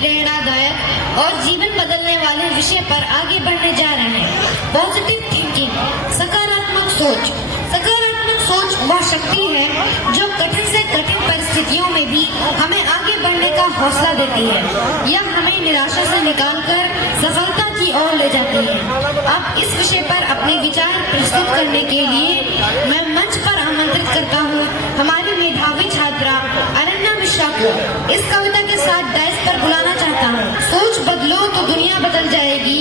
प्रेरणादायक और जीवन बदलने वाले विषय पर आगे बढ़ने जा रहे हैं। पॉजिटिव थिंकिंग, सकारात्मक सोच। सकारात्मक सोच वह शक्ति है जो कठिन से कठिन परिस्थितियों में भी हमें आगे बढ़ने का हौसला देती है। यह हमें निराशा से निकालकर सफलता की ओर ले जाती है। अब इस विषय पर अपने विचार प्रस्तुत करने के लिए मैं मंच पर आमंत्रित करता हूँ हमारी मेधावी छात्रा अनन्या मिश्रा को। इस कविता के साथ डायस पर बुलाना चाहता हूँ। सोच बदलो तो दुनिया बदल जाएगी,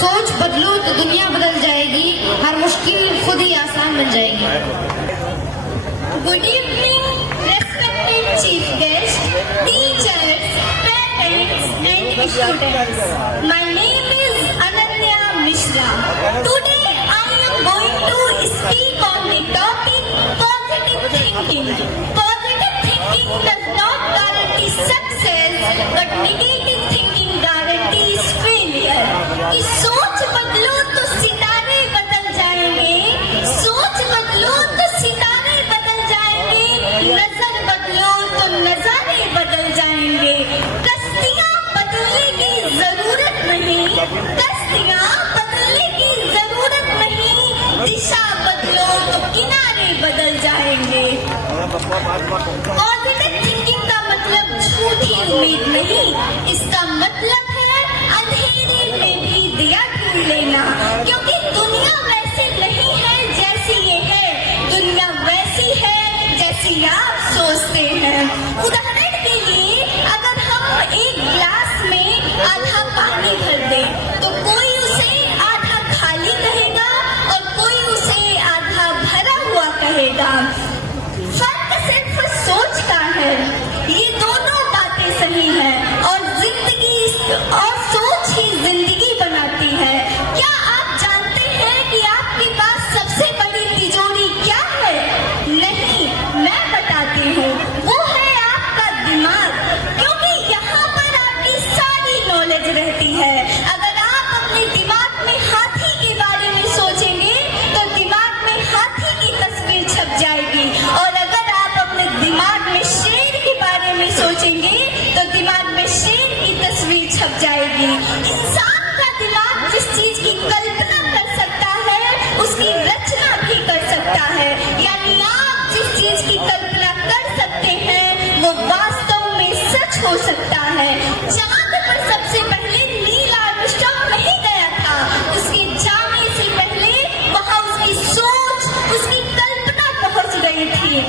सोच बदलो तो दुनिया बदल जाएगी, हर मुश्किल खुद ही आसान बन जाएगी। Good evening, respected chief guest, teachers, parents and students. My name is Ananya Mishra. Today I am going to speak on the topic positive thinking. Positive thinking does not guarantee success, but negative thinking guarantees failure. कि सोच बदलो तो सितारे बदल जाएंगे, सोच बदलो तो सितारे बदल जाएंगे, नजर बदलो तो नजारे बदल जाएंगे। कश्तियाँ बदलने की जरूरत नहीं, कश्तियाँ बदलने की जरूरत नहीं, दिशा बदलो तो किनारे बदल जाएंगे। पॉजिटिव थिंकिंग का मतलब झूठी उम्मीद नहीं, इसका मतलब है अंधेरे में भी दिया ढूंढ लेना। क्योंकि दुनिया वैसे नहीं है जैसी ये है, दुनिया वैसी है जैसी आप सोचते हैं। उदाहरण के लिए अगर हम एक गिलास में आधा पानी भर दें तो कोई उसे आधा खाली कहेगा और कोई उसे आधा भरा हुआ कहेगा। फर्क सिर्फ सोच का है। ये दोनों बातें सही हैं और जिंदगी और सोच ही जिंदगी बनाती है। क्या आप जानते हैं कि आपके पास सबसे बड़ी तिजोरी क्या है? नहीं, मैं बताती हूँ, वो है आपका दिमाग। क्योंकि यहाँ पर आपकी सारी नॉलेज रहती है। अगर आप अपने दिमाग में हाथी के बारे में सोचेंगे तो दिमाग में हाथी की तस्वीर छप जाएगी, और अगर आप अपने दिमाग में शेर के बारे में सोचेंगे तो दिमाग में शेर की तस्वीर छप जाएगी। इंसान का दिमाग जिस चीज की कल्पना कर सकता है उसकी रचना भी कर सकता है। यानी आप जिस चीज की कल्पना कर सकते हैं वो वास्तव में सच हो सकता है। चांद पर सबसे पहले नील आर्मस्ट्रांग नहीं गया था, उसके जाने से पहले वहां उसकी सोच, उसकी कल्पना पहुंच गई थी।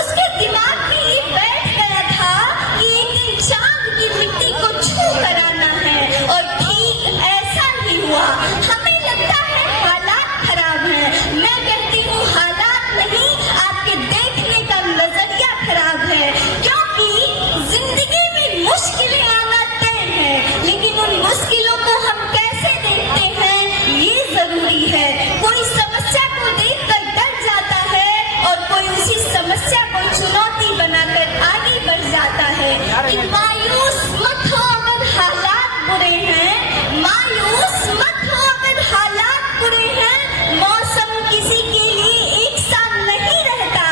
उसके दिमाग में ये बैठ गया था कि एक दिन चांद की मिट्टी को छू कर आना है, और ठीक ऐसा ही हुआ। हमें लगता है हालात खराब हैं, मैं कहती हूँ हालात नहीं, आपके देखने का नजरिया खराब है। क्योंकि जिंदगी में मुश्किलें आना तय है, लेकिन उन मुश्किलों को हम कैसे देखते हैं ये जरूरी है। कोई समस्या को देखकर डर जाता है और कोई उसी समस्या को चुनौती बनाकर आगे बढ़ जाता है। कि मायूस मत हो अगर हालात बुरे हैं, मायूस मत हो अगर हालात बुरे हैं। मौसम किसी के लिए एक सा नहीं रहता,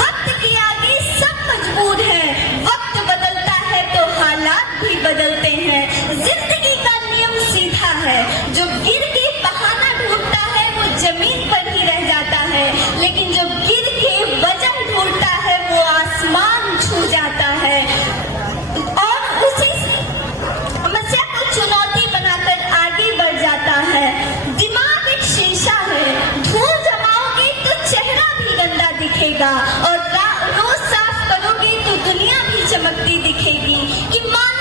वक्त के आगे सब मजबूर है। वक्त बदलता है तो हालात भी बदलते हैं। जिंदगी का नियम सीधा है, जो गिर के बहाना ढूंढता है वो जमीन पर ही रह जाता है, लेकिन जो गिर के वजह ढूंढता है वो आसमान छू जाता है। और उसी समस्या को चुनौती बनाकर आगे बढ़ जाता है। दिमाग एक शीशा है, धूल जमाओगे तो चेहरा भी गंदा दिखेगा, और रोज साफ करोगे तो दुनिया भी चमकती दिखेगी। कि मान